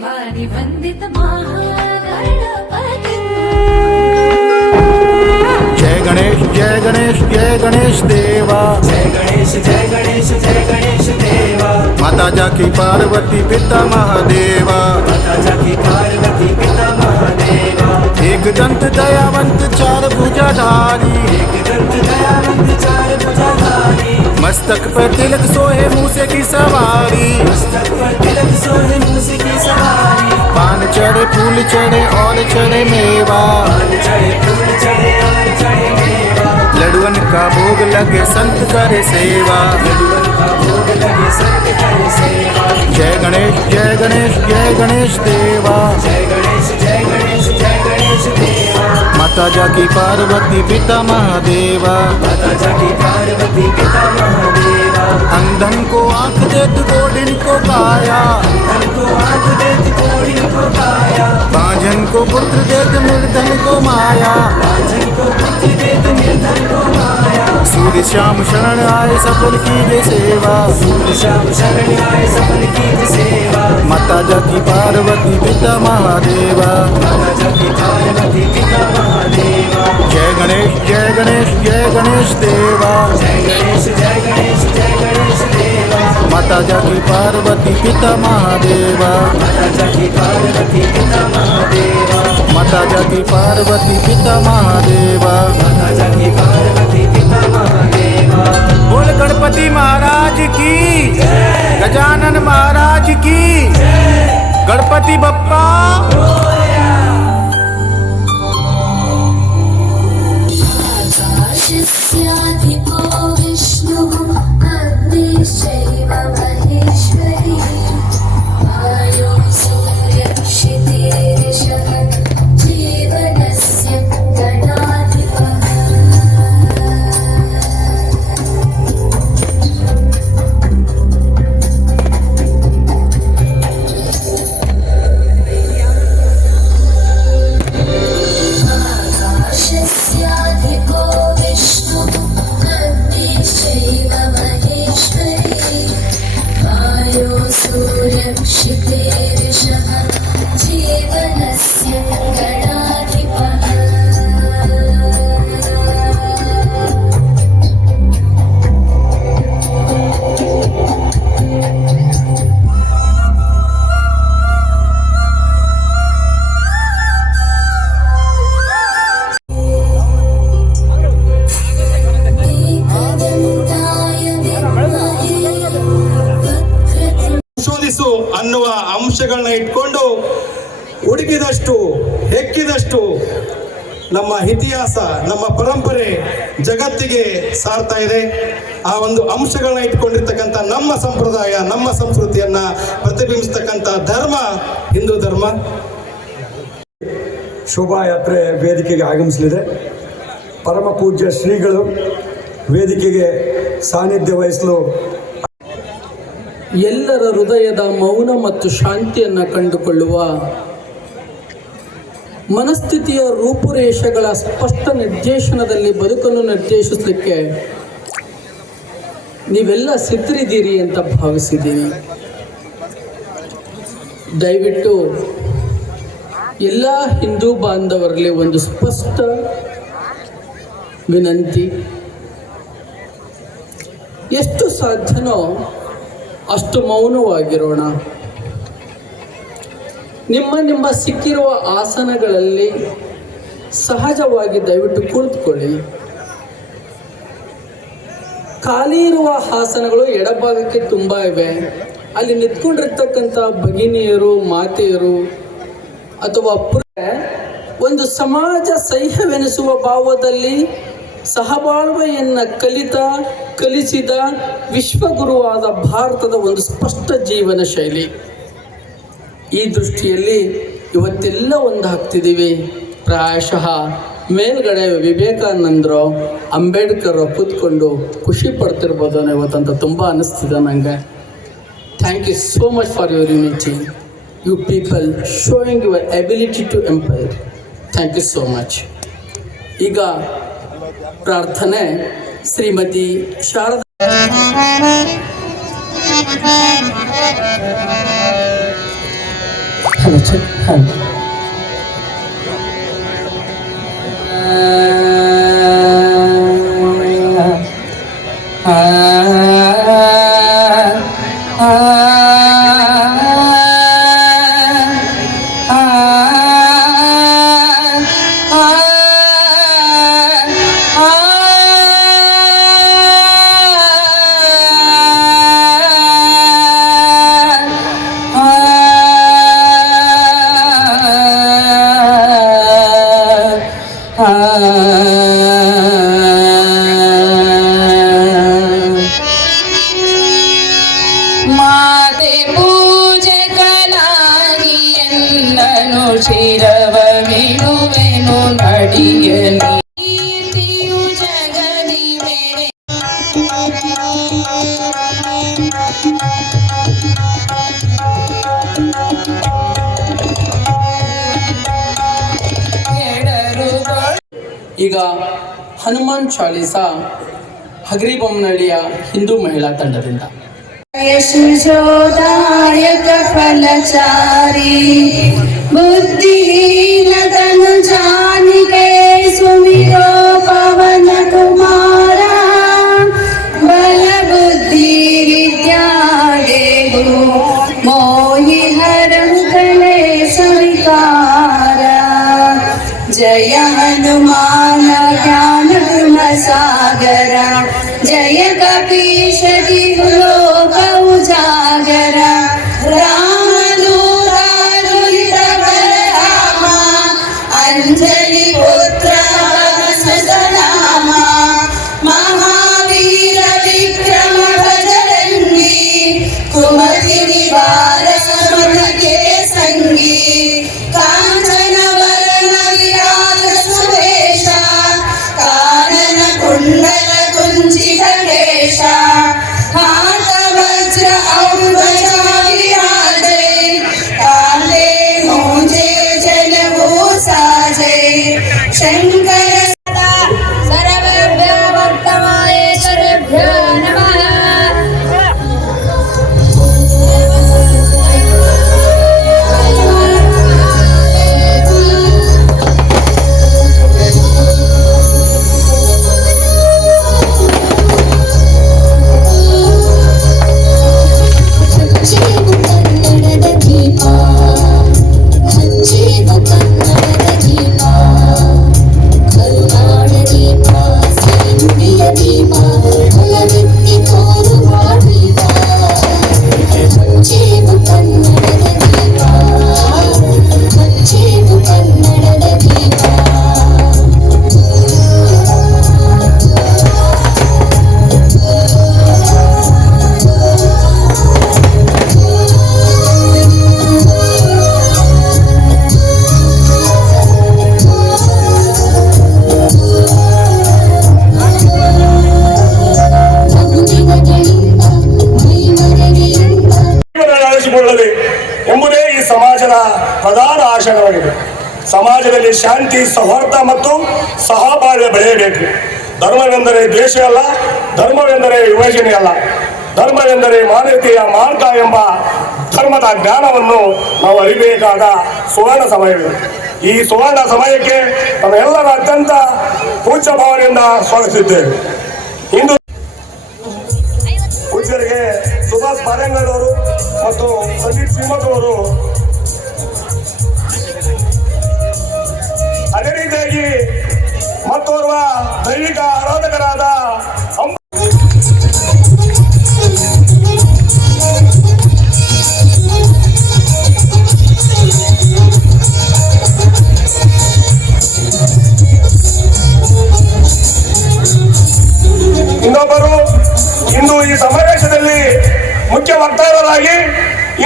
देवानि वन्दित महागणपति। जय गणेश जय गणेश जय गणेश देवा। जय गणेश जय गणेश जय गणेश देवा। माता जाकी पार्वती पिता महादेवा। माता जाकी पार्वती पिता महादेवा। एक दंत दयावंत चार भुजाधारी। एक दंत दयावंत चार भुजाधारी। मस्तक पर तिलक सोहे मूसे की सवारी। मस्तक पर तिलक सोहे मूसे की सवारी। पान चढ़े फूल चढ़े और चढ़े मेवा। पान चढ़े फूल चढ़े और चढ़े मेवा। लडुअन का भोग लगे संत करे सेवा। लडुअन का भोग लगे संत करे सेवा। जय गणेश जय गणेश जय गणेश देवा। जय गणेश जय गणेश जय गणेश देवा। माता जाकी पार्वती पिता महादेवा। माता जाकी पार्वती पिता महादेवा। अंधन को आंख देत गोडिन को काया। अंधन को आंख देत गोडिन को काया। बांझन को पुत्र देत निर्धन को माया। बांझन को पुत्र देत निर्धन को माया। सूर्य श्याम शरण आए सफल कीजे सेवा। सूर्य श्याम शरण आए सफल कीजे सेवा। माता जाकी पार्वती पिता महादेवा। माता जाकी पार्वती पिता महादेवा। जय गणेश जय गणेश जय गणेश देवा। जय गणेश जय गणेश जय गणेश देवा। माता जाकी पार्वती पिता महादेवा। माता जाकी पार्वती पिता महादेवा। माता जाकी पार्वती पिता महादेवा। माता जाकी पार्वती पिता महादेवा। बोल गणपति महाराज की गजानन महाराज की गणपति बप्पा। आकाशस्याधिपो विष्णुः अग्निश्चैव महेश्वरी। वायो सूर्यक्षितिर्षः जीवनस्य गणाधिपः। आकाशस्याधिपो विष्णुः अग्निश्चैव महेश्वरी। वायो सूर्यक्षितिर्षः जीवनस्य गणाधिपः। एकदन्ताय विद्महे वक्रतुण्डाय ಸಂಶೋಧಿಸು ಅನ್ನುವ ಅಂಶಗಳನ್ನ ಇಟ್ಕೊಂಡು ಹುಡುಕಿದಷ್ಟು ಹೆಕ್ಕಿದಷ್ಟು ನಮ್ಮ ಇತಿಹಾಸ ನಮ್ಮ ಪರಂಪರೆ ಜಗತ್ತಿಗೆ ಸಾರ್ತಾ ಇದೆ. ಆ ಒಂದು ಅಂಶಗಳನ್ನ ಇಟ್ಕೊಂಡಿರ್ತಕ್ಕಂಥ ನಮ್ಮ ಸಂಪ್ರದಾಯ ನಮ್ಮ ಸಂಸ್ಕೃತಿಯನ್ನ ಪ್ರತಿಬಿಂಬಿಸ್ತಕ್ಕಂಥ ಧರ್ಮ ಹಿಂದೂ ಧರ್ಮ. ಶೋಭಾಯಾತ್ರೆ ವೇದಿಕೆಗೆ ಆಗಮಿಸಲಿದೆ. ಪರಮ ಪೂಜ್ಯ ಶ್ರೀಗಳು ವೇದಿಕೆಗೆ ಸಾನ್ನಿಧ್ಯ ವಹಿಸಲು ಎಲ್ಲರ ಹೃದಯದ ಮೌನ ಮತ್ತು ಶಾಂತಿಯನ್ನು ಕಂಡುಕೊಳ್ಳುವ ಮನಸ್ಥಿತಿಯ ರೂಪುರೇಷೆಗಳ ಸ್ಪಷ್ಟ ನಿರ್ದೇಶನದಲ್ಲಿ ಬದುಕನ್ನು ನಿರ್ದೇಶಿಸಲಿಕ್ಕೆ ನೀವೆಲ್ಲ ಸಿದ್ಧರಿದ್ದೀರಿ ಅಂತ ಭಾವಿಸಿದ್ದೀನಿ. ದಯವಿಟ್ಟು ಎಲ್ಲ ಹಿಂದೂ ಬಾಂಧವರಲ್ಲಿ ಒಂದು ಸ್ಪಷ್ಟ ವಿನಂತಿ, ಎಷ್ಟು ಸಾಧ್ಯನೋ ಅಷ್ಟು ಮೌನವಾಗಿರೋಣ. ನಿಮ್ಮ ಸಿಕ್ಕಿರುವ ಆಸನಗಳಲ್ಲಿ ಸಹಜವಾಗಿ ದಯವಿಟ್ಟು ಕುಳಿತುಕೊಳ್ಳಿ. ಖಾಲಿ ಇರುವ ಆಸನಗಳು ಎಡಭಾಗಕ್ಕೆ ತುಂಬ ಇವೆ. ಅಲ್ಲಿ ನಿಂತ್ಕೊಂಡಿರ್ತಕ್ಕಂಥ ಭಗಿನಿಯರು, ಮಾತೆಯರು ಅಥವಾ ಒಂದು ಸಮಾಜ ಸಹ್ಯವೆನಿಸುವ ಭಾವದಲ್ಲಿ ಸಹಬಾಳ್ವೆಯನ್ನು ಕಲಿಸಿದ ವಿಶ್ವಗುರುವಾದ ಭಾರತದ ಒಂದು ಸ್ಪಷ್ಟ ಜೀವನ ಶೈಲಿ. ಈ ದೃಷ್ಟಿಯಲ್ಲಿ ಇವತ್ತೆಲ್ಲ ಒಂದು ಹಾಕ್ತಿದ್ದೀವಿ. ಪ್ರಾಯಶಃ ಮೇಲ್ಗಡೆ ವಿವೇಕಾನಂದರು, ಅಂಬೇಡ್ಕರ್ ಕೂತ್ಕೊಂಡು ಖುಷಿ ಪಡ್ತಿರ್ಬೋದು ಇವತ್ತಂತ ತುಂಬ ಅನ್ನಿಸ್ತಿದೆ ನನಗೆ. Thank you so much for your unity. You people showing your ability to empire. Thank you so much. ಈಗ ಪ್ರಾರ್ಥನೆ ಶ್ರೀಮತಿ ಶಾರದಾ ಚಲೋ ಚೆಕ್ ಹಾಂ ಮಾತೆ ಪೂಜಕನಾಗಿ ಎನ್ನನು ಶಿರವ ಬಿಡುವೆನು ನಡಿಯಲಿ ಕೀರ್ತಿಯು ಜಗದಿ ಮೇರೆ ಈಗ ಹನುಮಾನ್ ಚಾಲೀಸಾ ಹಗರಿಬೊಮ್ಮನಹಳ್ಳಿಯ ಹಿಂದೂ ಮಹಿಳಾ ತಂಡದಿಂದ ಯಶೋದಾಯಕ ಫಲಚಾರಿ ಬುದ್ಧಿಹೀನ ತನು ಜಾನಿಕೆ ಸುಮಿರೋ ಪವನ ಕುಮಾರ ಬಲ ಬುದ್ಧಿ ವಿದ್ಯಾ ದೇಹು ಮೋಹಿ ಹರಂ ಕಲೇಶ ವಿಕಾರ ಜಯ ಹನುಮಾನ ಜ್ಞಾನ ಗುಣ ಸಾಗರ ಜಯ ಕಪೀಶ ಲೋಕ ಉಜಾಗರ ರಾಮದೂತ ದುರಿತ ಬಲರಾಮ ಅಂಜಲಿ ಪುತ್ರ ಸದನಾಮ ಮಹಾವೀರ ವಿಕ್ರಮ ಭಜರಂಗಿ ಕುಮತಿ ನಿವಾರ ಸಮಕ್ಕೆ ಸಂಗಿ ಕಾಂಚನ ವರ್ಣ ವಿರಾಜ ಸುರೇಶ ಕಾನನ ಕುಂಡಲ ಕುಂಚಿತ ಕೇಶ ಹಾತ ವಜ್ರ ಔಷಧ ವಿರಾಜೆ ಕಾಲೆ ಮೋಜೆ ಜನಭೂ ಸಾಜೆ ಶಂಕರ ಸರ್ವಭ್ಯ ವರ್ತಮಾಯೇಶ್ವರೇಭ್ಯೋ ನಮಃ ಹಂಚೇವು ಕನ್ನಡದ ದೀಪ ಹಂಚೇವು ಕನ್ನಡದ ದೀಪ ಕರುನಾಡ ದೀಪ ಸಿಂಧಿಯ ದೀಪ ಕುಲವಿತ್ತಿ ತೋರುವ ದೀಪ ಹಂಚೇವು ಕನ್ನಡದ ದೀಪ ಹಂಚೇವು ಕನ್ನಡದ ದೀಪ ಬಹುದಿನಗಳಿಂದ ಮೈಮರೆಯಿಂದ ಅಳವಡಿಸಿಕೊಳ್ಳಲಿ ಎಂಬುದೇ ಈ ಸಮಾಜದ ಪ್ರಧಾನ ಆಶಯವಾಗಿದೆ. ಸಮಾಜದಲ್ಲಿ ಶಾಂತಿ ಸೌಹಾರ್ದ ಮತ್ತು ಸಹಬಾಳ್ವೆ ಬೆಳೆಯಬೇಕು. ಧರ್ಮವೆಂದರೆ ದ್ವೇಷ ಅಲ್ಲ, ಧರ್ಮವೆಂದರೆ ವಿಭಜನೆ ಅಲ್ಲ, ಧರ್ಮವೆಂದರೆ ಮಾನವೀಯತೆಯ ಮಾರ್ಗ ಎಂಬ ಧರ್ಮದ ಜ್ಞಾನವನ್ನು ನಾವು ಅರಿಬೇಕಾದ ಸುವರ್ಣ ಸಮಯವಿದೆ. ಈ ಸುವರ್ಣ ಸಮಯಕ್ಕೆ ನಮ್ಮೆಲ್ಲರ ಅತ್ಯಂತ ಪೂಜ್ಯ ಭಾವನೆಯಿಂದ ಸ್ವಾಗತಿಸಿದ್ದೇವೆ. ಇಂದು ಪೂಜ್ಯರಿಗೆ ಸುಭಾಷ್ ಪಾರಂಗಲ್ ಅವರು ಮತ್ತು ಸಂದೀಪ್ ಶ್ರೀಮಠ್ ಅವರು, ಅದೇ ರೀತಿಯಾಗಿ ಮತ್ತೋರ್ವ ದೈವಿಕ ಆರಾಧಕರಾದ ಇನ್ನೊಬ್ಬರು ಇಂದು ಈ ಸಮಾವೇಶದಲ್ಲಿ ಮುಖ್ಯ ವಕ್ತಾರರಾಗಿ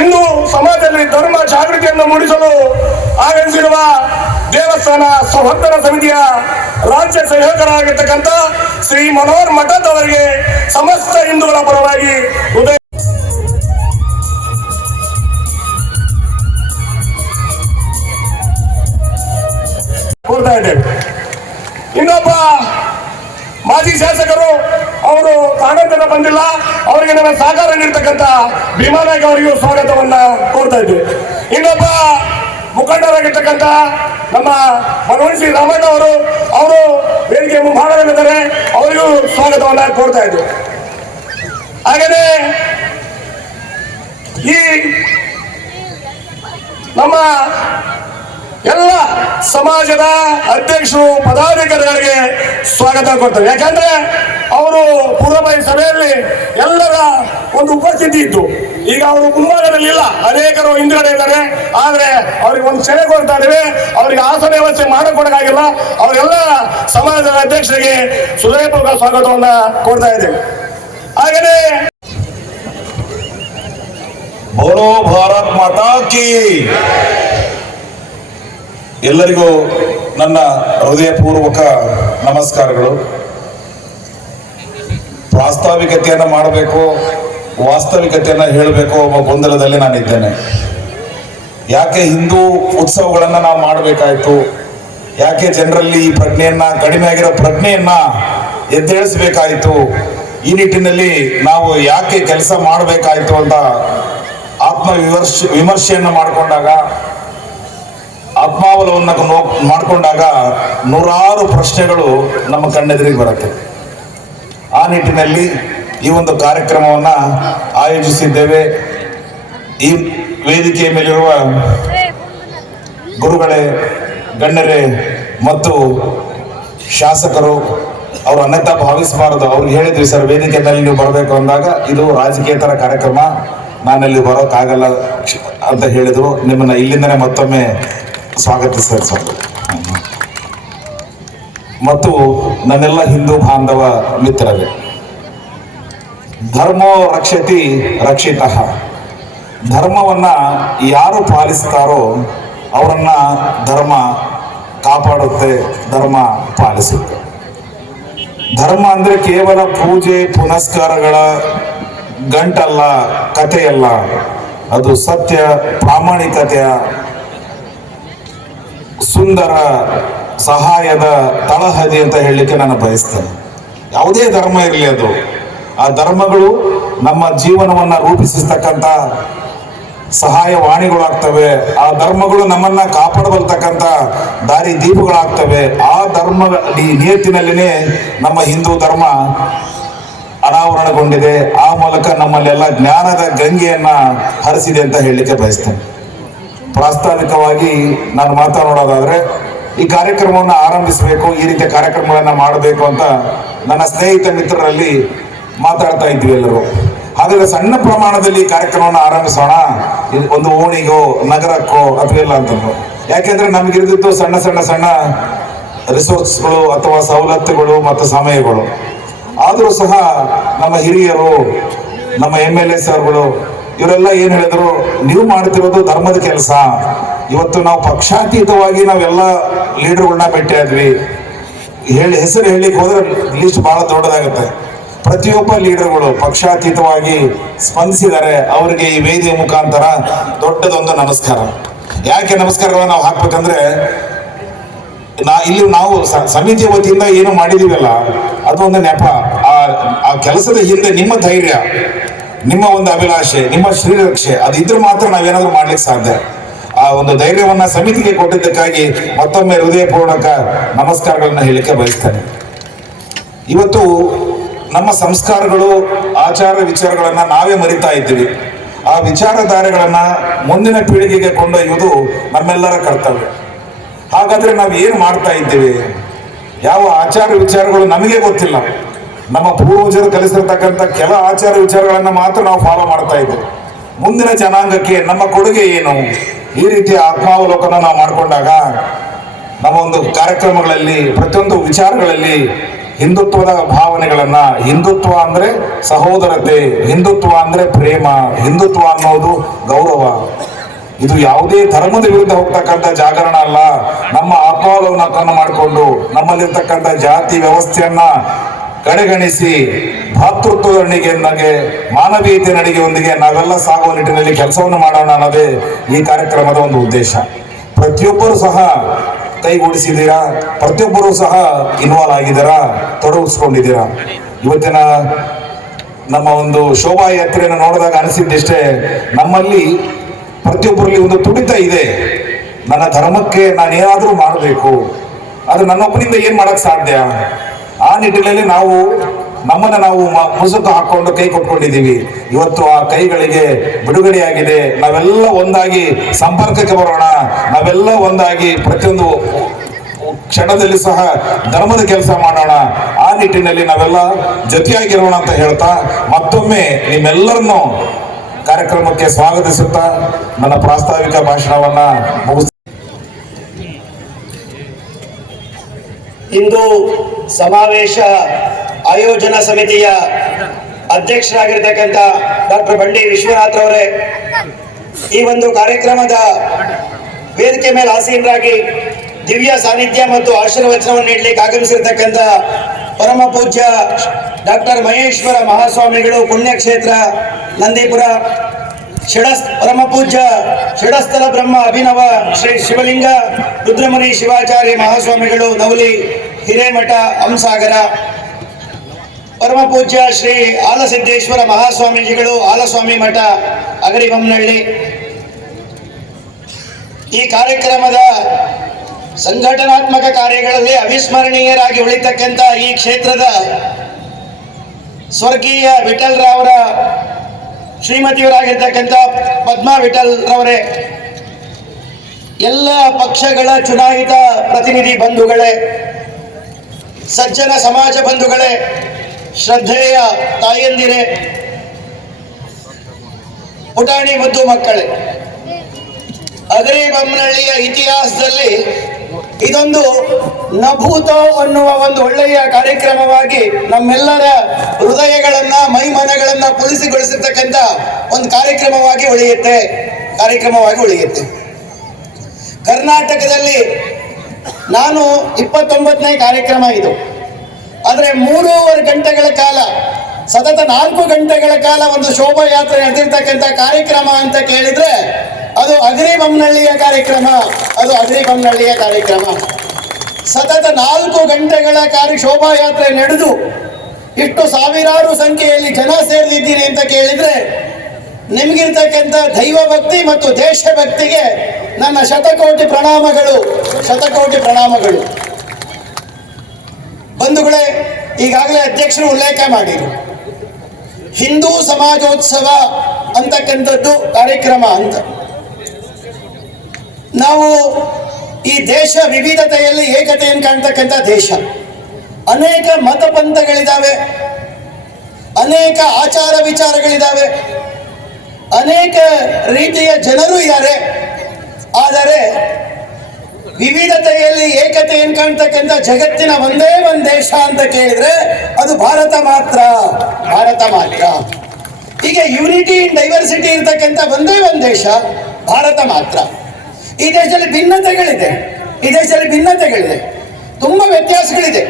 ಇಂದು ಸಮಾಜದಲ್ಲಿ ಧರ್ಮ ಜಾಗೃತಿಯನ್ನು ಮೂಡಿಸಲು ಆಗಮಿಸಿರುವ ದೇವಸ್ಥಾನ ಸಂವರ್ಧನ ಸಮಿತಿಯ ರಾಜ್ಯ ಸಹಾಯಕರಾಗಿರ್ತಕ್ಕಂಥ ಶ್ರೀ ಮನೋಹರ್ ಮಠದ್ ಅವರಿಗೆ ಸಮಸ್ತ ಹಿಂದೂಗಳ ಪರವಾಗಿ ಹೃದಯ ಕೋರ್ತಾ ಇದ್ದೇವೆ. ಇನ್ನೊಬ್ಬ ಮಾಜಿ ಶಾಸಕರು ಅವರು ಕಾಂಗ್ರೆಸ್ನಿಂದ ಬಂದಿಲ್ಲ, ಅವರಿಗೆ ನಮ್ಮ ಸಹಕಾರ ನೀಡತಕ್ಕಂಥ ಭೀಮಾನಾಯ್ಕ ಅವರಿಗೂ ಸ್ವಾಗತವನ್ನ ಕೋರ್ತಾ ಇದ್ದೇವೆ. ಇನ್ನೊಬ್ಬ ಮುಖಂಡರಾಗಿರ್ತಕ್ಕಂಥ ನಮ್ಮ ಮನವಣಿಸಿ ರಾಮಣ್ಣ ಅವರು ವೇದಿಕೆ ಮುಂಭಾಗದಲ್ಲಿದ್ದಾರೆ. ಅವರಿಗೂ ಸ್ವಾಗತವನ್ನು ಕೋರ್ತಾ ಇದ್ರು. ಹಾಗೆಯೇ ಈ ನಮ್ಮ ಎಲ್ಲ ಸಮಾಜದ ಅಧ್ಯಕ್ಷರು ಪದಾಧಿಕಾರಿಗಳಿಗೆ ಸ್ವಾಗತ ಕೊಡ್ತಾರೆ. ಯಾಕಂದ್ರೆ ಅವರು ಪೂರ್ವಭಾವಿ ಸಭೆಯಲ್ಲಿ ಎಲ್ಲರ ಒಂದು ಉಪಸ್ಥಿತಿ ಇತ್ತು. ಈಗ ಅವರು ಮುಂಭಾಗದಲ್ಲಿ ಇಲ್ಲ, ಅನೇಕರು ಹಿಂದುಗಡೆ ಇದ್ದಾರೆ. ಆದ್ರೆ ಅವ್ರಿಗೆ ಒಂದು ಕ್ಷಣೆ ಕೊಡ್ತಾ ಇದ್ದೇವೆ, ಅವರಿಗೆ ಆಸನ ವ್ಯವಸ್ಥೆ ಮಾಡಿಕೊಡಕ್ಕಾಗಿಲ್ಲ. ಅವರೆಲ್ಲ ಸಮಾಜದ ಅಧ್ಯಕ್ಷರಿಗೆ ಹೃದಯಪೂರ್ವಕ ಸ್ವಾಗತವನ್ನ ಕೊಡ್ತಾ ಇದ್ದೇವೆ. ಹಾಗೆಯೇ ಬೋಲೋ ಭಾರತ್ ಮಾತಾ ಕಿ. ಎಲ್ಲರಿಗೂ ನನ್ನ ಹೃದಯಪೂರ್ವಕ ನಮಸ್ಕಾರಗಳು. ಪ್ರಾಸ್ತಾವಿಕತೆಯನ್ನು ಮಾಡಬೇಕು, ವಾಸ್ತವಿಕತೆಯನ್ನು ಹೇಳಬೇಕು ಎಂಬ ಗೊಂದಲದಲ್ಲಿ ನಾನಿದ್ದೇನೆ. ಯಾಕೆ ಹಿಂದೂ ಉತ್ಸವಗಳನ್ನು ನಾವು ಮಾಡಬೇಕಾಯ್ತು, ಯಾಕೆ ಜನರಲ್ಲಿ ಈ ಪ್ರಜ್ಞೆಯನ್ನ, ಕಡಿಮೆ ಆಗಿರೋ ಪ್ರಜ್ಞೆಯನ್ನ ಎದ್ದೇಳಿಸಬೇಕಾಯಿತು, ಈ ನಿಟ್ಟಿನಲ್ಲಿ ನಾವು ಯಾಕೆ ಕೆಲಸ ಮಾಡಬೇಕಾಯ್ತು ಅಂತ ವಿಮರ್ಶೆಯನ್ನು ಮಾಡಿಕೊಂಡಾಗ, ಆತ್ಮಾವಲೋಕನ ಮಾಡಿಕೊಂಡಾಗ ನೂರಾರು ಪ್ರಶ್ನೆಗಳು ನಮ್ಮ ಕಣ್ಣೆದುರಿಗೆ ಬರುತ್ತೆ. ಆ ನಿಟ್ಟಿನಲ್ಲಿ ಈ ಒಂದು ಕಾರ್ಯಕ್ರಮವನ್ನು ಆಯೋಜಿಸಿದ್ದೇವೆ. ಈ ವೇದಿಕೆಯ ಮೇಲಿರುವ ಗುರುಗಳೇ, ಗಣ್ಯರೇ ಮತ್ತು ಶಾಸಕರು ಅವರು ಅನ್ಯತಾ ಭಾವಿಸಬಾರದು. ಅವ್ರಿಗೆ ಹೇಳಿದ್ವಿ, ಸರ್ ವೇದಿಕೆ ಮೇಲೆ ನೀವು ಬರಬೇಕು ಅಂದಾಗ ಇದು ರಾಜಕೀಯೇತರ ಕಾರ್ಯಕ್ರಮ, ನಾನಲ್ಲಿ ಬರೋಕ್ಕಾಗಲ್ಲ ಅಂತ ಹೇಳಿದ್ರು. ನಿಮ್ಮನ್ನ ಇಲ್ಲಿಂದನೇ ಮತ್ತೊಮ್ಮೆ ಸ್ವಾಗತಿಸ್ತಾರೆ. ಮತ್ತು ನನ್ನೆಲ್ಲ ಹಿಂದೂ ಬಾಂಧವ ಮಿತ್ರರೇ, ಧರ್ಮೋ ರಕ್ಷತಿ ರಕ್ಷಿತಃ. ಧರ್ಮವನ್ನ ಯಾರು ಪಾಲಿಸ್ತಾರೋ ಅವರನ್ನ ಧರ್ಮ ಕಾಪಾಡುತ್ತೆ, ಧರ್ಮ ಪಾಲಿಸುತ್ತೆ. ಧರ್ಮ ಅಂದ್ರೆ ಕೇವಲ ಪೂಜೆ ಪುನಸ್ಕಾರಗಳ ಗಂಟಲ್ಲ, ಕಥೆಯಲ್ಲ. ಅದು ಸತ್ಯ, ಪ್ರಾಮಾಣಿಕತೆಯ, ಸುಂದರ, ಸಹಾಯದ ತಳಹದಿ ಅಂತ ಹೇಳಲಿಕ್ಕೆ ನಾನು ಬಯಸ್ತೇನೆ. ಯಾವುದೇ ಧರ್ಮ ಇರಲಿ, ಅದು ಆ ಧರ್ಮಗಳು ನಮ್ಮ ಜೀವನವನ್ನ ರೂಪಿಸತಕ್ಕಂಥ ಸಹಾಯವಾಣಿಗಳಾಗ್ತವೆ. ಆ ಧರ್ಮಗಳು ನಮ್ಮನ್ನ ಕಾಪಾಡಬಲ್ತಕ್ಕಂಥ ದಾರಿ ದೀಪಗಳಾಗ್ತವೆ. ಆ ಧರ್ಮ ನಿಯತ್ತಿನಲ್ಲಿನೇ ನಮ್ಮ ಹಿಂದೂ ಧರ್ಮ ಅನಾವರಣಗೊಂಡಿದೆ. ಆ ಮೂಲಕ ನಮ್ಮಲ್ಲೆಲ್ಲ ಜ್ಞಾನದ ಗಂಗೆಯನ್ನ ಹರಿಸಿದೆ ಅಂತ ಹೇಳಲಿಕ್ಕೆ ಬಯಸ್ತೇನೆ. ಪ್ರಾಸ್ತಾವಿಕವಾಗಿ ನಾನು ಮಾತನಾಡೋದಾದ್ರೆ, ಈ ಕಾರ್ಯಕ್ರಮವನ್ನು ಆರಂಭಿಸಬೇಕು, ಈ ರೀತಿಯ ಕಾರ್ಯಕ್ರಮಗಳನ್ನ ಮಾಡಬೇಕು ಅಂತ ನನ್ನ ಸ್ನೇಹಿತ ಮಿತ್ರರಲ್ಲಿ ಮಾತಾಡ್ತಾ ಇದ್ವಿ ಎಲ್ಲರೂ. ಹಾಗಾದ್ರೆ ಸಣ್ಣ ಪ್ರಮಾಣದಲ್ಲಿ ಈ ಕಾರ್ಯಕ್ರಮವನ್ನು ಆರಂಭಿಸೋಣ, ಒಂದು ಓಣಿಗೋ ನಗರಕ್ಕೋ ಅಥವಾ ಇಲ್ಲ ಅಂತಂದ್ರು. ಯಾಕೆಂದ್ರೆ ನಮಗಿರಿದಿದ್ದು ಸಣ್ಣ ಸಣ್ಣ ಸಣ್ಣ ರಿಸೋರ್ಸ್ಗಳು ಅಥವಾ ಸವಲತ್ತುಗಳು ಮತ್ತು ಸಮಯಗಳು. ಆದರೂ ಸಹ ನಮ್ಮ ಹಿರಿಯರು, ನಮ್ಮ MLA ಸರ್ಗಳು ಇವರೆಲ್ಲ ಏನ್ ಹೇಳಿದ್ರು, ನೀವು ಮಾಡ್ತಿರೋದು ಧರ್ಮದ ಕೆಲಸ. ಇವತ್ತು ನಾವು ಪಕ್ಷಾತೀತವಾಗಿ ನಾವೆಲ್ಲ ಲೀಡರ್ಗಳನ್ನ ಭೇಟಿ ಆದ್ವಿ. ಹೆಸರು ಹೇಳಲಿಕ್ಕೆ ಹೋದ್ರೆ ಲಿಸ್ಟ್ ಬಹಳ ದೊಡ್ಡದಾಗುತ್ತೆ. ಪ್ರತಿಯೊಬ್ಬ ಲೀಡರ್ಗಳು ಪಕ್ಷಾತೀತವಾಗಿ ಸ್ಪಂದಿಸಿದ್ದಾರೆ. ಅವರಿಗೆ ಈ ವೇದಿಕೆ ಮುಖಾಂತರ ದೊಡ್ಡದೊಂದು ನಮಸ್ಕಾರ. ಯಾಕೆ ನಮಸ್ಕಾರಗಳನ್ನ ನಾವು ಹಾಕ್ಬೇಕಂದ್ರೆ, ಇಲ್ಲಿ ನಾವು ಸಮಿತಿಯ ವತಿಯಿಂದ ಏನು ಮಾಡಿದೀವಲ್ಲ, ಅದು ಒಂದು ನೆಪ. ಆ ಕೆಲಸದ ಹಿಂದೆ ನಿಮ್ಮ ಧೈರ್ಯ, ನಿಮ್ಮ ಒಂದು ಅಭಿಲಾಷೆ, ನಿಮ್ಮ ಶ್ರೀರಕ್ಷೆ ಅದಿದ್ರೆ ಮಾತ್ರ ನಾವೇನಾದ್ರೂ ಮಾಡ್ಲಿಕ್ಕೆ ಸಾಧ್ಯ. ಆ ಒಂದು ಧೈರ್ಯವನ್ನ ಸಮಿತಿಗೆ ಕೊಟ್ಟಿದ್ದಕ್ಕಾಗಿ ಮತ್ತೊಮ್ಮೆ ಹೃದಯಪೂರ್ವಕ ನಮಸ್ಕಾರಗಳನ್ನ ಹೇಳಲಿಕ್ಕೆ ಬಯಸ್ತೇನೆ. ಇವತ್ತು ನಮ್ಮ ಸಂಸ್ಕಾರಗಳು, ಆಚಾರ ವಿಚಾರಗಳನ್ನ ನಾವೇ ಮರಿತಾ ಇದ್ದೀವಿ. ಆ ವಿಚಾರಧಾರೆಗಳನ್ನ ಮುಂದಿನ ಪೀಳಿಗೆಗೆ ಕೊಂಡೊಯ್ಯುವುದು ನಮ್ಮೆಲ್ಲರ ಕರ್ತವ್ಯ. ಹಾಗಾದ್ರೆ ನಾವು ಏನು ಮಾಡ್ತಾ ಇದ್ದೀವಿ? ಯಾವ ಆಚಾರ ವಿಚಾರಗಳು ನಮಗೆ ಗೊತ್ತಿಲ್ಲ. ನಮ್ಮ ಪೂರ್ವಜರು ಕಲಿಸಿರ್ತಕ್ಕಂಥ ಕೆಲ ಆಚಾರ ವಿಚಾರಗಳನ್ನ ಮಾತ್ರ ನಾವು ಫಾಲೋ ಮಾಡ್ತಾ ಇದ್ದೇವೆ. ಮುಂದಿನ ಜನಾಂಗಕ್ಕೆ ನಮ್ಮ ಕೊಡುಗೆ ಏನು? ಈ ರೀತಿಯ ಆತ್ಮಾವಲೋಕನ ನಾವು ಮಾಡಿಕೊಂಡಾಗ ನಮ್ಮ ಒಂದು ಕಾರ್ಯಕ್ರಮಗಳಲ್ಲಿ, ಪ್ರತಿಯೊಂದು ವಿಚಾರಗಳಲ್ಲಿ ಹಿಂದುತ್ವದ ಭಾವನೆಗಳನ್ನ, ಹಿಂದುತ್ವ ಅಂದ್ರೆ ಸಹೋದರತೆ, ಹಿಂದುತ್ವ ಅಂದ್ರೆ ಪ್ರೇಮ, ಹಿಂದುತ್ವ ಅನ್ನೋದು ಗೌರವ. ಇದು ಯಾವುದೇ ಧರ್ಮದ ವಿರುದ್ಧ ಹೋಗ್ತಕ್ಕಂಥ ಜಾಗರಣ ಅಲ್ಲ. ನಮ್ಮ ಆತ್ಮಾವಲೋಕನ ಮಾಡಿಕೊಂಡು ನಮ್ಮಲ್ಲಿರ್ತಕ್ಕಂಥ ಜಾತಿ ವ್ಯವಸ್ಥೆಯನ್ನ ಕಡೆಗಣಿಸಿ ಭಾತೃತ್ವದ ನಡಿಗೆ, ಮಾನವೀಯತೆ ನಡಿಗೆಯೊಂದಿಗೆ ನಾವೆಲ್ಲ ಸಾಗುವ ನಿಟ್ಟಿನಲ್ಲಿ ಕೆಲಸವನ್ನು ಮಾಡೋಣ ಅನ್ನೋದೇ ಈ ಕಾರ್ಯಕ್ರಮದ ಒಂದು ಉದ್ದೇಶ. ಪ್ರತಿಯೊಬ್ಬರು ಸಹ ಕೈಗೂಡಿಸಿದ್ದೀರಾ, ಪ್ರತಿಯೊಬ್ಬರು ಸಹ ಇನ್ವಾಲ್ವ್ ಆಗಿದ್ದೀರಾ, ತೊಡಗಿಸ್ಕೊಂಡಿದ್ದೀರಾ. ಇವತ್ತಿನ ನಮ್ಮ ಒಂದು ಶೋಭಾಯಾತ್ರೆಯನ್ನು ನೋಡಿದಾಗ ಅನಿಸಿದ್ದಷ್ಟೇ, ನಮ್ಮಲ್ಲಿ ಪ್ರತಿಯೊಬ್ಬರಲ್ಲಿ ಒಂದು ತುಡಿತ ಇದೆ. ನನ್ನ ಧರ್ಮಕ್ಕೆ ನಾನೇನಾದರೂ ಮಾಡಬೇಕು, ಅದು ನನ್ನೊಬ್ಬನಿಂದ ಏನು ಮಾಡಕ್ ಸಾಧ್ಯ? ಆ ನಿಟ್ಟಿನಲ್ಲಿ ನಾವು ನಮ್ಮನ್ನ ನಾವು ಮುಸುಕು ಹಾಕೊಂಡು ಕೈ ಕೊಟ್ಕೊಂಡಿದ್ದೀವಿ. ಇವತ್ತು ಆ ಕೈಗಳಿಗೆ ಬಿಡುಗಡೆಯಾಗಿದೆ. ನಾವೆಲ್ಲ ಒಂದಾಗಿ ಸಂಪರ್ಕಕ್ಕೆ ಬರೋಣ, ನಾವೆಲ್ಲ ಒಂದಾಗಿ ಪ್ರತಿಯೊಂದು ಕ್ಷಣದಲ್ಲಿ ಸಹ ಧರ್ಮದ ಕೆಲಸ ಮಾಡೋಣ. ಆ ನಿಟ್ಟಿನಲ್ಲಿ ನಾವೆಲ್ಲ ಜೊತೆಯಾಗಿರೋಣ ಅಂತ ಹೇಳ್ತಾ ಮತ್ತೊಮ್ಮೆ ನಿಮ್ಮೆಲ್ಲರನ್ನು ಕಾರ್ಯಕ್ರಮಕ್ಕೆ ಸ್ವಾಗತಿಸುತ್ತಾ ನನ್ನ ಪ್ರಾಸ್ತಾವಿಕ ಭಾಷಣವನ್ನ ಮುಗಿಸ್ತೀನಿ. ಇಂದು ಸಮಾವೇಶ ಆಯೋಜನಾ ಸಮಿತಿಯ ಅಧ್ಯಕ್ಷರಾಗಿರ್ತಕ್ಕಂಥ ಡಾಕ್ಟರ್ ಬಂಡಿ ವಿಶ್ವನಾಥ್ ಅವರೇ, ಈ ಒಂದು ಕಾರ್ಯಕ್ರಮದ ವೇದಿಕೆ ಮೇಲೆ ಆಸೀನರಾಗಿ ದಿವ್ಯ ಸಾನ್ನಿಧ್ಯ ಮತ್ತು ಆಶೀರ್ವಚನವನ್ನು ನೀಡಲಿಕ್ಕೆ ಆಗಮಿಸಿರ್ತಕ್ಕಂಥ ಪರಮ ಪೂಜ್ಯ ಡಾಕ್ಟರ್ ಮಹೇಶ್ವರ ಮಹಾಸ್ವಾಮಿಗಳು, ಪುಣ್ಯಕ್ಷೇತ್ರ ನಂದೀಪುರ, ಪರಮ ಪೂಜ್ಯ ಷಡಸ್ಥಲ ಬ್ರಹ್ಮ ಅಭಿನವ ಶ್ರೀ ಶಿವಲಿಂಗ ರುದ್ರಮುನಿ ಶಿವಾಚಾರ್ಯ ಮಹಾಸ್ವಾಮಿಗಳು, ನವಲಿ ಹಿರೇಮಠ ಹಂಸಾಗರ, ಪರಮ ಪೂಜ್ಯ ಶ್ರೀ ಆಲಸಿದ್ದೇಶ್ವರ ಮಹಾಸ್ವಾಮೀಜಿಗಳು, ಆಲಸ್ವಾಮಿ ಮಠ ಅಗರಿಬೊಮ್ಮನಹಳ್ಳಿ. ಈ ಕಾರ್ಯಕ್ರಮದ ಸಂಘಟನಾತ್ಮಕ ಕಾರ್ಯಗಳಲ್ಲಿ ಅವಿಸ್ಮರಣೀಯರಾಗಿ ಉಳಿತಕ್ಕಂಥ ಈ ಕ್ಷೇತ್ರದ ಸ್ವರ್ಗೀಯ ವಿಠಲ್ ರಾವರ ಶ್ರೀಮತಿಯವರಾಗಿರ್ತಕ್ಕಂಥ ಪದ್ಮಾ ವಿಠಲ್ ರವರೇ, ಎಲ್ಲ ಪಕ್ಷಗಳ ಚುನಾಯಿತ ಪ್ರತಿನಿಧಿ ಬಂಧುಗಳೇ, ಸಜ್ಜನ ಸಮಾಜ ಬಂಧುಗಳೇ, ಶ್ರದ್ಧೆಯ ತಾಯಂದಿರೇ, ಪುಟಾಣಿ ಮುದ್ದು ಮಕ್ಕಳೇ, ಅಗರಿಬೊಮ್ಮನಹಳ್ಳಿಯ ಇತಿಹಾಸದಲ್ಲಿ ಇದೊಂದು ನಭೂತೋ ಅನ್ನುವ ಒಂದು ಒಳ್ಳೆಯ ಕಾರ್ಯಕ್ರಮವಾಗಿ ನಮ್ಮೆಲ್ಲರ ಹೃದಯಗಳನ್ನ ಮೈಮನಗಳನ್ನ ಪುಲಿಸಿಗೊಳಿಸಿರ್ತಕ್ಕಂಥ ಒಂದು ಕಾರ್ಯಕ್ರಮವಾಗಿ ಉಳಿಯುತ್ತೆ. ಕರ್ನಾಟಕದಲ್ಲಿ ನಾನು 29ನೇ ಕಾರ್ಯಕ್ರಮ ಇದು. ಆದರೆ 3.5 ಗಂಟೆಗಳ ಕಾಲ, ಸತತ 4 ಗಂಟೆಗಳ ಕಾಲ ಒಂದು ಶೋಭಾಯಾತ್ರೆ ನಡೆದಿರ್ತಕ್ಕಂಥ ಕಾರ್ಯಕ್ರಮ ಅಂತ ಕೇಳಿದ್ರೆ ಅದು ಅಗರಿಬೊಮ್ಮನಹಳ್ಳಿಯ ಕಾರ್ಯಕ್ರಮ. ಸತತ 4 ಗಂಟೆಗಳ ಶೋಭಾಯಾತ್ರೆ ನಡೆದು ಇಷ್ಟು ಸಾವಿರಾರು ಸಂಖ್ಯೆಯಲ್ಲಿ ಜನ ಸೇರಿದ್ದೀನಿ ಅಂತ ಕೇಳಿದ್ರೆ ನಿಮಗಿರ್ತಕ್ಕಂಥ ದೈವ ಭಕ್ತಿ ಮತ್ತು ದೇಶಭಕ್ತಿಗೆ ನನ್ನ ಶತಕೋಟಿ ಪ್ರಣಾಮಗಳು. ಬಂಧುಗಳೇ, ಈಗಾಗಲೇ ಅಧ್ಯಕ್ಷರು ಉಲ್ಲೇಖ ಮಾಡಿದರು, ಹಿಂದೂ ಸಮಾಜೋತ್ಸವ ಅಂತಕ್ಕಂಥದ್ದು ಕಾರ್ಯಕ್ರಮ ಅಂತ. ನಾವು ಈ ದೇಶ ವಿವಿಧತೆಯಲ್ಲಿ ಏಕತೆಯನ್ನು ಕಾಣ್ತಕ್ಕಂಥ ದೇಶ. ಅನೇಕ ಮತಪಂಥಗಳಿದ್ದಾವೆ, ಅನೇಕ ಆಚಾರ ವಿಚಾರಗಳಿದ್ದಾವೆ, ಅನೇಕ ರೀತಿಯ ಜನರು ಇದ್ದಾರೆ. ಆದರೆ ವಿವಿಧತೆಯಲ್ಲಿ ಏಕತೆಯನ್ನು ಕಾಣ್ತಕ್ಕಂಥ ಜಗತ್ತಿನ ಒಂದೇ ಒಂದು ದೇಶ ಅಂತ ಕೇಳಿದ್ರೆ ಅದು ಭಾರತ ಮಾತ್ರ. ಹೀಗೆ ಯೂನಿಟಿ ಇನ್ ಡೈವರ್ಸಿಟಿ ಇರ್ತಕ್ಕಂಥ ಒಂದೇ ಒಂದು ದೇಶ ಭಾರತ ಮಾತ್ರ. ಈ ದೇಶದಲ್ಲಿ ಭಿನ್ನತೆಗಳಿದೆ, ತುಂಬಾ ವ್ಯತ್ಯಾಸಗಳಿದೆ.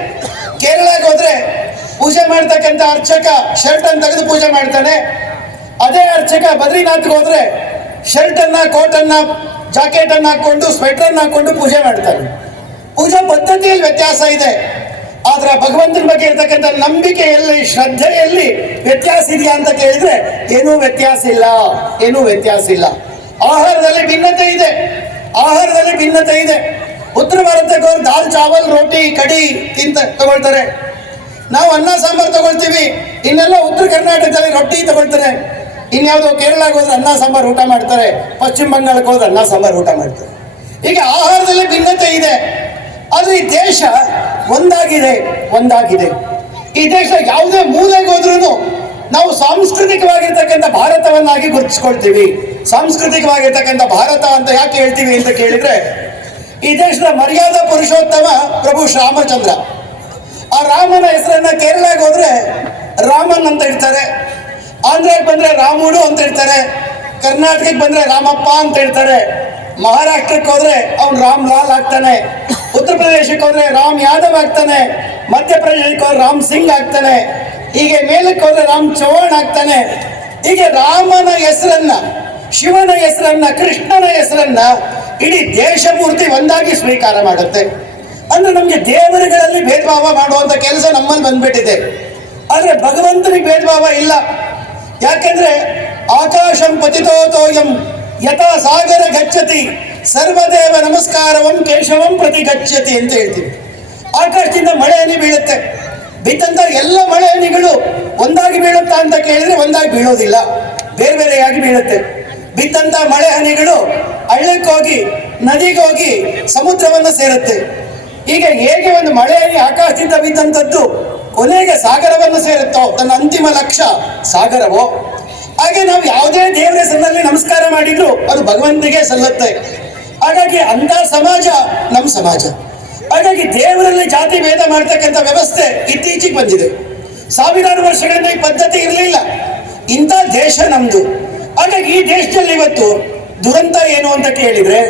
ಕೇರಳಕ್ಕೆ ಹೋದ್ರೆ ಪೂಜೆ ಮಾಡ್ತಕ್ಕಂಥ ಅರ್ಚಕ ಶರ್ಟ್ ಅನ್ನು ತೆಗೆದು ಪೂಜೆ ಮಾಡ್ತಾನೆ. ಅದೇ ಅರ್ಚಕ ಬದ್ರಿನಾಥ್ಗೆ ಹೋದ್ರೆ ಶರ್ಟ್ ಅನ್ನ, ಕೋಟ್ ಅನ್ನ, ಜಾಕೆಟ್ ಅನ್ನ ಹಾಕೊಂಡು, ಸ್ವೆಟರ್ ಅನ್ನ ಹಾಕೊಂಡು ಪೂಜೆ ಮಾಡ್ತಾನೆ. ಪೂಜಾ ಪದ್ಧತಿಯಲ್ಲಿ ವ್ಯತ್ಯಾಸ ಇದೆ. ಆದ್ರೆ ಭಗವಂತನ ಬಗ್ಗೆ ಇರ್ತಕ್ಕಂಥ ನಂಬಿಕೆಯಲ್ಲಿ, ಶ್ರದ್ಧೆಯಲ್ಲಿ ವ್ಯತ್ಯಾಸ ಇದೆಯಾ ಅಂತ ಕೇಳಿದ್ರೆ ಏನೂ ವ್ಯತ್ಯಾಸ ಇಲ್ಲ. ಆಹಾರದಲ್ಲಿ ಭಿನ್ನತೆ ಇದೆ. ಉತ್ತರ ಭಾರತಕ್ಕೆ ಅವರು ದಾಲ್ ಚಾವಲ್ ರೋಟಿ ಕಡಿ ತಗೊಳ್ತಾರೆ. ನಾವು ಅನ್ನ ಸಾಂಬಾರು ತಗೊಳ್ತೀವಿ. ಇನ್ನೆಲ್ಲ ಉತ್ತರ ಕರ್ನಾಟಕದಲ್ಲಿ ರೊಟ್ಟಿ ತಗೊಳ್ತಾರೆ. ಇನ್ಯಾವುದೋ ಕೇರಳಕ್ಕೆ ಹೋದ್ರೆ ಅನ್ನ ಸಾಂಬಾರು ಊಟ ಮಾಡ್ತಾರೆ, ಪಶ್ಚಿಮ ಬಂಗಾಳಕ್ಕೆ ಹೋದ್ರೆ ಅನ್ನ ಸಾಂಬಾರು ಊಟ ಮಾಡ್ತಾರೆ. ಹೀಗೆ ಆಹಾರದಲ್ಲಿ ಭಿನ್ನತೆ ಇದೆ. ಆದರೆ ಈ ದೇಶ ಒಂದಾಗಿದೆ. ಈ ದೇಶ ಯಾವುದೇ ಮೂಲೆಗೆ ಹೋದ್ರೂ ನಾವು ಸಾಂಸ್ಕೃತಿಕವಾಗಿರ್ತಕ್ಕಂಥ ಭಾರತವನ್ನಾಗಿ ಗುರುತಿಸ್ಕೊಳ್ತೀವಿ. ಸಾಂಸ್ಕೃತಿಕವಾಗಿರ್ತಕ್ಕಂಥ ಭಾರತ ಅಂತ ಯಾಕೆ ಹೇಳ್ತೀವಿ ಅಂತ ಕೇಳಿದ್ರೆ, ಈ ದೇಶದ ಮರ್ಯಾದಾ ಪುರುಷೋತ್ತಮ ಪ್ರಭು ಶ್ರೀರಾಮಚಂದ್ರ. ಆ ರಾಮನ ಹೆಸರನ್ನ ಕೇರಳಕ್ಕೆ ಹೋದ್ರೆ ರಾಮನ್ ಅಂತ ಇಡ್ತಾರೆ, ಆಂಧ್ರಕ್ಕೆ ಬಂದ್ರೆ ರಾಮುಡು ಅಂತ ಇಡ್ತಾರೆ, ಕರ್ನಾಟಕಕ್ಕೆ ಬಂದ್ರೆ ರಾಮಪ್ಪ ಅಂತ ಇಡ್ತಾರೆ, ಮಹಾರಾಷ್ಟ್ರಕ್ಕೆ ಹೋದ್ರೆ ಅವ್ನು ರಾಮ್ ಲಾಲ್ ಆಗ್ತಾನೆ, ಉತ್ತರ ಪ್ರದೇಶಕ್ಕೆ ಹೋದ್ರೆ ರಾಮ್ ಯಾದವ್ ಆಗ್ತಾನೆ, ಮಧ್ಯಪ್ರದೇಶಕ್ಕೆ ಹೋದ್ರೆ ರಾಮ್ ಸಿಂಗ್ ಆಗ್ತಾನೆ, ಹೀಗೆ ಮೇಲಕ್ಕೆ ಹೋದ್ರೆ ರಾಮ್ ಚೌಹಾಣ್ ಆಗ್ತಾನೆ. ಹೀಗೆ ರಾಮನ ಹೆಸರನ್ನ, ಶಿವನ ಹೆಸರನ್ನ, ಕೃಷ್ಣನ ಹೆಸರನ್ನ ಇಡೀ ದೇಶ ಪೂರ್ತಿ ಒಂದಾಗಿ ಸ್ವೀಕಾರ ಮಾಡುತ್ತೆ. ಅಂದ್ರೆ ನಮ್ಗೆ ದೇವರುಗಳಲ್ಲಿ ಭೇದ ಭಾವ ಮಾಡುವಂತ ಕೆಲಸ ನಮ್ಮಲ್ಲಿ ಬಂದ್ಬಿಟ್ಟಿದೆ. ಆದ್ರೆ ಭಗವಂತನಿಗೆ ಭೇದ ಭಾವ ಇಲ್ಲ. ಯಾಕೆಂದ್ರೆ ಆಕಾಶಂ ಪತಿತೋತೋಯಂ ಯಥಾ ಸಾಗರ ಗಚ್ಚತಿ ಸರ್ವದೇವ ನಮಸ್ಕಾರವಂ ಕೇಶವಂ ಪ್ರತಿ ಗಚ್ಚತಿ ಅಂತ ಹೇಳ್ತೀವಿ. ಆಕಾಶದಿಂದ ಮಳೆ ಹನಿ ಬೀಳುತ್ತೆ. ಬಿತ್ತಂತ ಎಲ್ಲ ಮಳೆ ಹನಿಗಳು ಒಂದಾಗಿ ಬೀಳುತ್ತಾ ಅಂತ ಕೇಳಿದ್ರೆ ಒಂದಾಗಿ ಬೀಳೋದಿಲ್ಲ, ಬೇರೆ ಬೇರೆಯಾಗಿ ಬೀಳುತ್ತೆ. ಬಿತ್ತಂತ ಮಳೆ ಹನಿಗಳು ಹಳ್ಳಕ್ಕೋಗಿ ನದಿಗೋಗಿ ಸಮುದ್ರವನ್ನು ಸೇರುತ್ತೆ. ಈಗ ಹೇಗೆ ಒಂದು ಮಳೆ ಹನಿ ಆಕಾಶದಿಂದ ಬಿದ್ದಂಥದ್ದು ಕೊನೆಗೆ ಸಾಗರವನ್ನು ಸೇರುತ್ತೋ, ತನ್ನ ಅಂತಿಮ ಲಕ್ಷ್ಯ ಸಾಗರವೋ, ಹಾಗೆ ನಾವು ಯಾವುದೇ ದೇವರ ಹೆಸರಿನಲ್ಲಿ ನಮಸ್ಕಾರ ಮಾಡಿದ್ರು ಅದು ಭಗವಂತನಿಗೆ ಸಲ್ಲುತ್ತೆ. ಹಾಗಾಗಿ ಅಂತ ಸಮಾಜ ನಮ್ಮ ಸಮಾಜ. ಹಾಗಾಗಿ ದೇವರಲ್ಲಿ ಜಾತಿ ಭೇದ ಮಾಡ್ತಕ್ಕಂಥ ವ್ಯವಸ್ಥೆ ಇತ್ತೀಚೆಗೆ ಬಂದಿದೆ. ಸಾವಿರಾರು ವರ್ಷಗಳಿಂದ ಈ ಪದ್ಧತಿ ಇರಲಿಲ್ಲ. ಇಂಥ ದೇಶ ನಮ್ದು. ಹಾಗಾಗಿ ಈ ದೇಶದಲ್ಲಿ ಇವತ್ತು ದುರಂತ ಏನು ಅಂತ ಕೇಳಿದ್ರೆ,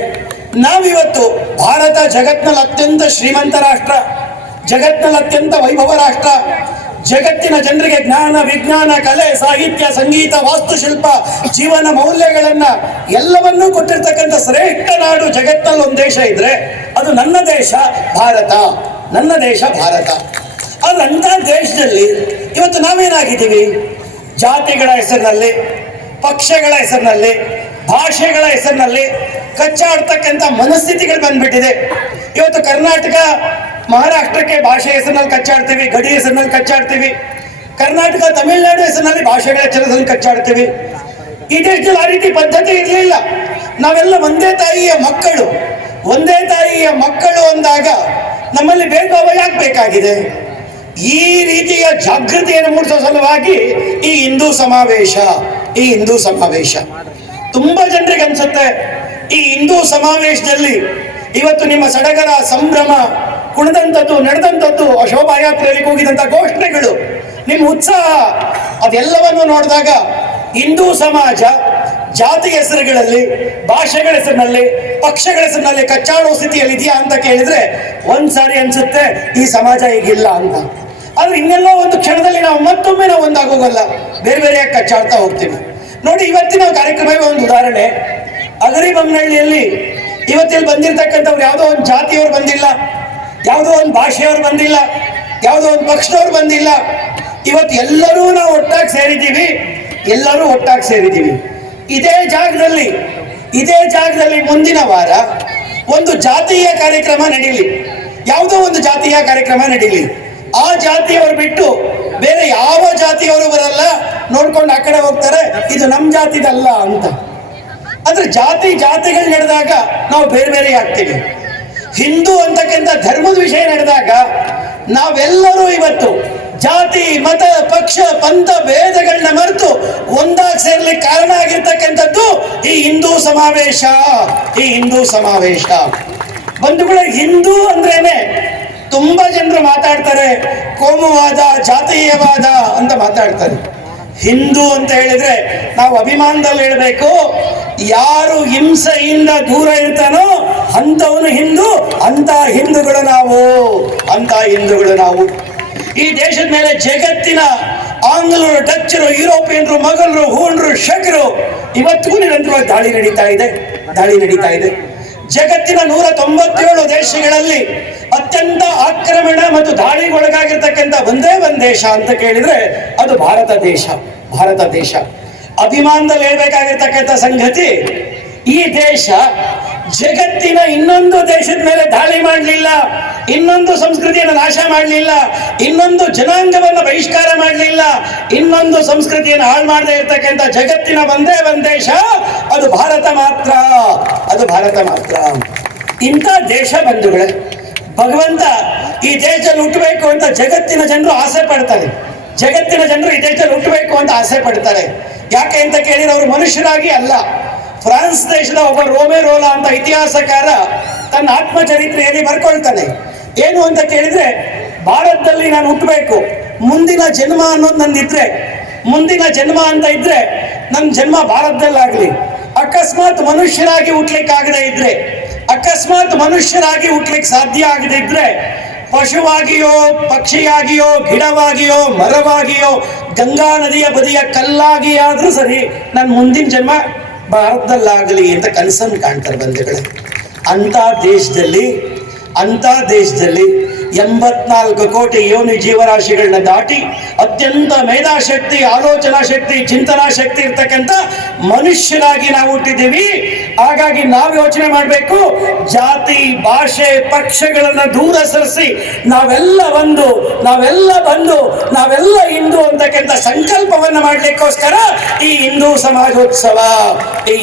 ನಾವಿವತ್ತು ಭಾರತ ಜಗತ್ನಲ್ಲಿ ಅತ್ಯಂತ ಶ್ರೀಮಂತ ರಾಷ್ಟ್ರ, ಜಗತ್ನಲ್ಲಿ ಅತ್ಯಂತ ವೈಭವ ರಾಷ್ಟ್ರ, ಜಗತ್ತಿನ ಜನರಿಗೆ ಜ್ಞಾನ, ವಿಜ್ಞಾನ, ಕಲೆ, ಸಾಹಿತ್ಯ, ಸಂಗೀತ, ವಾಸ್ತುಶಿಲ್ಪ, ಜೀವನ ಮೌಲ್ಯಗಳನ್ನ ಎಲ್ಲವನ್ನೂ ಕೊಟ್ಟಿರ್ತಕ್ಕಂಥ ಶ್ರೇಷ್ಠ ನಾಡು ಜಗತ್ನಲ್ಲಿ ಒಂದು ದೇಶ ಇದ್ರೆ ಅದು ನನ್ನ ದೇಶ ಭಾರತ. ನನ್ನ ದೇಶ ಭಾರತ. ಆದ್ರೆ ಅಂತ ದೇಶದಲ್ಲಿ ಇವತ್ತು ನಾವೇನಾಗಿದ್ದೀವಿ? ಜಾತಿಗಳ ಹೆಸರಿನಲ್ಲಿ, ಪಕ್ಷಗಳ ಹೆಸರಿನಲ್ಲಿ, ಭಾಷೆಗಳ ಹೆಸರಿನಲ್ಲಿ ಕಚ್ಚಾಡ್ತಕ್ಕಂಥ ಮನಸ್ಥಿತಿಗಳು ಬಂದ್ಬಿಟ್ಟಿದೆ. ಇವತ್ತು ಕರ್ನಾಟಕ ಮಹಾರಾಷ್ಟ್ರಕ್ಕೆ ಭಾಷೆ ಹೆಸರಿನಲ್ಲಿ ಕಚ್ಚಾಡ್ತೀವಿ, ಗಡಿ ಹೆಸರಿನಲ್ಲಿ ಕಚ್ಚಾಡ್ತೀವಿ. ಕರ್ನಾಟಕ ತಮಿಳುನಾಡು ಹೆಸರಿನಲ್ಲಿ ಭಾಷೆಗಳ ಹೆಸರಿನಲ್ಲಿ ಕಚ್ಚಾಡ್ತೀವಿ. ಈ ದೇಶದಲ್ಲಿ ಆ ರೀತಿ ಪದ್ಧತಿ ಇರಲಿಲ್ಲ. ನಾವೆಲ್ಲ ಒಂದೇ ತಾಯಿಯ ಮಕ್ಕಳು. ಒಂದೇ ತಾಯಿಯ ಮಕ್ಕಳು ಅಂದಾಗ ನಮ್ಮಲ್ಲಿ ಭೇದ ಭಾವ ಯಾಕೆ ಬೇಕಾಗಿದೆ? ಈ ರೀತಿಯ ಜಾಗೃತಿಯನ್ನು ಮೂಡಿಸೋ ಸಲುವಾಗಿ ಈ ಹಿಂದೂ ಸಮಾವೇಶ. ಈ ಹಿಂದೂ ಸಮಾವೇಶ ತುಂಬಾ ಜನರಿಗೆ ಅನ್ಸುತ್ತೆ ಈ ಹಿಂದೂ ಸಮಾವೇಶದಲ್ಲಿ ಇವತ್ತು ನಿಮ್ಮ ಸಡಗರ, ಸಂಭ್ರಮ, ಕುಣಿದಂಥದ್ದು, ನಡೆದಂಥದ್ದು, ಶೋಭಾಯಾತ್ರೆಯಲ್ಲಿ ಕೂಗಿದಂಥ ಘೋಷಣೆಗಳು, ನಿಮ್ಮ ಉತ್ಸಾಹ, ಅದೆಲ್ಲವನ್ನು ನೋಡಿದಾಗ ಹಿಂದೂ ಸಮಾಜ ಜಾತಿ ಹೆಸರುಗಳಲ್ಲಿ, ಭಾಷೆಗಳ ಹೆಸರಿನಲ್ಲಿ, ಪಕ್ಷಗಳ ಹೆಸರಿನಲ್ಲಿ ಕಚ್ಚಾಡೋ ಸ್ಥಿತಿಯಲ್ಲಿ ಇದೆಯಾ ಅಂತ ಕೇಳಿದ್ರೆ ಒಂದ್ಸಾರಿ ಅನ್ಸುತ್ತೆ ಈ ಸಮಾಜ ಈಗಿಲ್ಲ ಅಂತ. ಆದ್ರೆ ಇನ್ನೆಲ್ಲೋ ಒಂದು ಕ್ಷಣದಲ್ಲಿ ನಾವು ಮತ್ತೊಮ್ಮೆ ನಾವು ಒಂದಾಗೋಗಲ್ಲ, ಬೇರೆ ಬೇರೆಯಾಗಿ ಕಚ್ಚಾಡ್ತಾ ಹೋಗ್ತೀವಿ. ನೋಡಿ, ಇವತ್ತಿನ ಕಾರ್ಯಕ್ರಮವೇ ಒಂದು ಉದಾಹರಣೆ. ಅಗರಿಬೊಮ್ಮನಹಳ್ಳಿಯಲ್ಲಿ ಇವತ್ತಿಲ್ಲಿ ಬಂದಿರತಕ್ಕಂಥವ್ರು ಯಾವುದೋ ಒಂದು ಜಾತಿಯವರು ಬಂದಿಲ್ಲ, ಯಾವುದೋ ಒಂದು ಭಾಷೆಯವರು ಬಂದಿಲ್ಲ, ಯಾವುದೋ ಒಂದು ಪಕ್ಷದವ್ರು ಬಂದಿಲ್ಲ. ಇವತ್ತು ಎಲ್ಲರೂ ನಾವು ಒಟ್ಟಾಗಿ ಸೇರಿದ್ದೀವಿ. ಎಲ್ಲರೂ ಒಟ್ಟಾಗಿ ಸೇರಿದ್ದೀವಿ. ಇದೇ ಜಾಗದಲ್ಲಿ ಮುಂದಿನ ವಾರ ಒಂದು ಜಾತೀಯ ಕಾರ್ಯಕ್ರಮ ನಡೀಲಿ, ಯಾವುದೋ ಒಂದು ಜಾತೀಯ ಕಾರ್ಯಕ್ರಮ ನಡೀಲಿ. ಆ ಜಾತಿಯವರು ಬಿಟ್ಟು ಬೇರೆ ಯಾವ ಜಾತಿಯವರು ಬರಲ್ಲ, ನೋಡ್ಕೊಂಡು ಆ ಕಡೆ ಹೋಗ್ತಾರೆ, ಇದು ನಮ್ಮ ಜಾತಿದಲ್ಲ ಅಂತ. ಆದ್ರೆ ಜಾತಿಗಳು ನಡೆದಾಗ ನಾವು ಬೇರೆ ಬೇರೆ ಆಗ್ತೀವಿ. ಹಿಂದೂ ಅಂತಕ್ಕಂಥ ಧರ್ಮದ ವಿಷಯ ನಡೆದಾಗ ನಾವೆಲ್ಲರೂ ಇವತ್ತು ಜಾತಿ, ಮತ, ಪಕ್ಷ, ಪಂಥ ಭೇದಗಳನ್ನ ಮರೆತು ಒಂದಾಗಿ ಸೇರ್ಲಿಕ್ಕೆ ಕಾರಣ ಆಗಿರ್ತಕ್ಕಂಥದ್ದು ಈ ಹಿಂದೂ ಸಮಾವೇಶ. ಈ ಹಿಂದೂ ಸಮಾವೇಶ ಬಂಧುಗಳೇ, ಹಿಂದೂ ಅಂದ್ರೇನೆ ತುಂಬಾ ಜನರು ಮಾತಾಡ್ತಾರೆ ಕೋಮುವಾದ, ಜಾತೀಯವಾದ ಅಂತ ಮಾತಾಡ್ತಾರೆ. ಹಿಂದೂ ಅಂತ ಹೇಳಿದ್ರೆ ನಾವು ಅಭಿಮಾನದಲ್ಲಿ ಹೇಳಬೇಕು, ಯಾರು ಹಿಂಸೆಯಿಂದ ದೂರ ಇರ್ತಾನೋ ಅಂಥವನು ಹಿಂದೂ. ಅಂತ ಹಿಂದೂಗಳು ನಾವು, ಅಂತ ಹಿಂದೂಗಳು ನಾವು. ಈ ದೇಶದ ಮೇಲೆ ಜಗತ್ತಿನ ಆಂಗ್ಲರು, ಡಚ್ಚರು, ಯುರೋಪಿಯನ್ರು, ಮೊಘಲರು, ಹೂಣರು, ಶಕರು ಇವತ್ತಿಗೂ ನಿರಂತರವಾಗಿ ದಾಳಿ ನಡೀತಾ ಇದೆ. ಜಗತ್ತಿನ 197 ದೇಶಗಳಲ್ಲಿ ಅತ್ಯಂತ ಆಕ್ರಮಣ ಮತ್ತು ದಾಳಿಗೊಳಗಾಗಿರ್ತಕ್ಕಂಥ ಒಂದೇ ಒಂದು ದೇಶ ಅಂತ ಕೇಳಿದ್ರೆ ಅದು ಭಾರತ ದೇಶ. ಅಭಿಮಾನದಲ್ಲಿ ಹೇಳ್ಬೇಕಾಗಿರ್ತಕ್ಕಂಥ ಸಂಗತಿ, ಈ ದೇಶ ಜಗತ್ತಿನ ಇನ್ನೊಂದು ದೇಶದ ಮೇಲೆ ದಾಳಿ ಮಾಡಲಿಲ್ಲ, ಇನ್ನೊಂದು ಸಂಸ್ಕೃತಿಯನ್ನು ನಾಶ ಮಾಡಲಿಲ್ಲ, ಇನ್ನೊಂದು ಜನಾಂಗವನ್ನು ಬಹಿಷ್ಕಾರ ಮಾಡಲಿಲ್ಲ, ಇನ್ನೊಂದು ಸಂಸ್ಕೃತಿಯನ್ನು ಹಾಳು ಮಾಡದೇ ಇರ್ತಕ್ಕಂಥ ಜಗತ್ತಿನ ಒಂದೇ ಒಂದು ದೇಶ ಅದು ಭಾರತ ಮಾತ್ರ. ಇಂಥ ದೇಶ ಬಂಧುಗಳೇ, ಭಗವಂತ ಈ ದೇಶದಲ್ಲಿ ಹುಟ್ಟಬೇಕು ಅಂತ ಜಗತ್ತಿನ ಜನರು ಆಸೆ ಪಡ್ತಾರೆ. ಜಗತ್ತಿನ ಜನರು ಈ ದೇಶದಲ್ಲಿ ಹುಟ್ಟಬೇಕು ಅಂತ ಆಸೆ ಪಡ್ತಾರೆ. ಯಾಕೆ ಅಂತ ಕೇಳಿದ್ರೆ ಅವರು ಮನುಷ್ಯರಾಗಿ ಅಲ್ಲ. ಫ್ರಾನ್ಸ್ ದೇಶದ ಒಬ್ಬ ರೋಮೆ ರೋಲಾ ಅಂತ ಇತಿಹಾಸಕಾರ ತನ್ನ ಆತ್ಮಚರಿತ್ರೆಯಲ್ಲಿ ಬರ್ಕೊಳ್ತಾನೆ. ಏನು ಅಂತ ಕೇಳಿದ್ರೆ, ಭಾರತದಲ್ಲಿ ನಾನು ಹುಟ್ಟಬೇಕು, ಮುಂದಿನ ಜನ್ಮ ಅನ್ನೋದು ನಂದಿದ್ರೆ, ಮುಂದಿನ ಜನ್ಮ ಅಂತ ಇದ್ರೆ ನನ್ನ ಜನ್ಮ ಭಾರತದಲ್ಲಾಗಲಿ. ಅಕಸ್ಮಾತ್ ಮನುಷ್ಯರಾಗಿ ಹುಟ್ಲಿಕ್ಕಾಗದೇ ಇದ್ರೆ, ಅಕಸ್ಮಾತ್ ಮನುಷ್ಯರಾಗಿ ಹುಟ್ಲಿಕ್ಕೆ ಸಾಧ್ಯ ಆಗದಿದ್ರೆ, ಪಶುವಾಗಿಯೋ, ಪಕ್ಷಿಯಾಗಿಯೋ, ಗಿಡವಾಗಿಯೋ, ಮರವಾಗಿಯೋ, ಗಂಗಾ ನದಿಯ ಬದಿಯ ಕಲ್ಲಾಗಿ ಆದ್ರೂ ಸರಿ ನನ್ನ ಮುಂದಿನ ಜನ್ಮ ಭಾರತದಲ್ಲಾಗಲಿ ಅಂತ ಕನಸನ್ನು ಕಾಣ್ತಾರೆ ಬಂಧುಗಳೇ. ಅಂಥ ದೇಶದಲ್ಲಿ 84 ಕೋಟಿ ಯೋನಿ ಜೀವರಾಶಿಗಳನ್ನ ದಾಟಿ ಅತ್ಯಂತ ಮೇಧಾಶಕ್ತಿ, ಆಲೋಚನಾ ಶಕ್ತಿ, ಚಿಂತನಾ ಶಕ್ತಿ ಇರ್ತಕ್ಕಂಥ ಮನುಷ್ಯರಾಗಿ ನಾವು ಹುಟ್ಟಿದ್ದೀವಿ. ಹಾಗಾಗಿ ನಾವು ಯೋಚನೆ ಮಾಡಬೇಕು, ಜಾತಿ, ಭಾಷೆ, ಪಕ್ಷಗಳನ್ನ ದೂರ ಸರಿಸಿ ನಾವೆಲ್ಲ ಒಂದು, ನಾವೆಲ್ಲ ಬಂದು, ನಾವೆಲ್ಲ ಹಿಂದೂ ಅಂತಕ್ಕಂಥ ಸಂಕಲ್ಪವನ್ನ ಮಾಡ್ಲಿಕ್ಕೋಸ್ಕರ ಈ ಹಿಂದೂ ಸಮಾಜೋತ್ಸವ. ಈ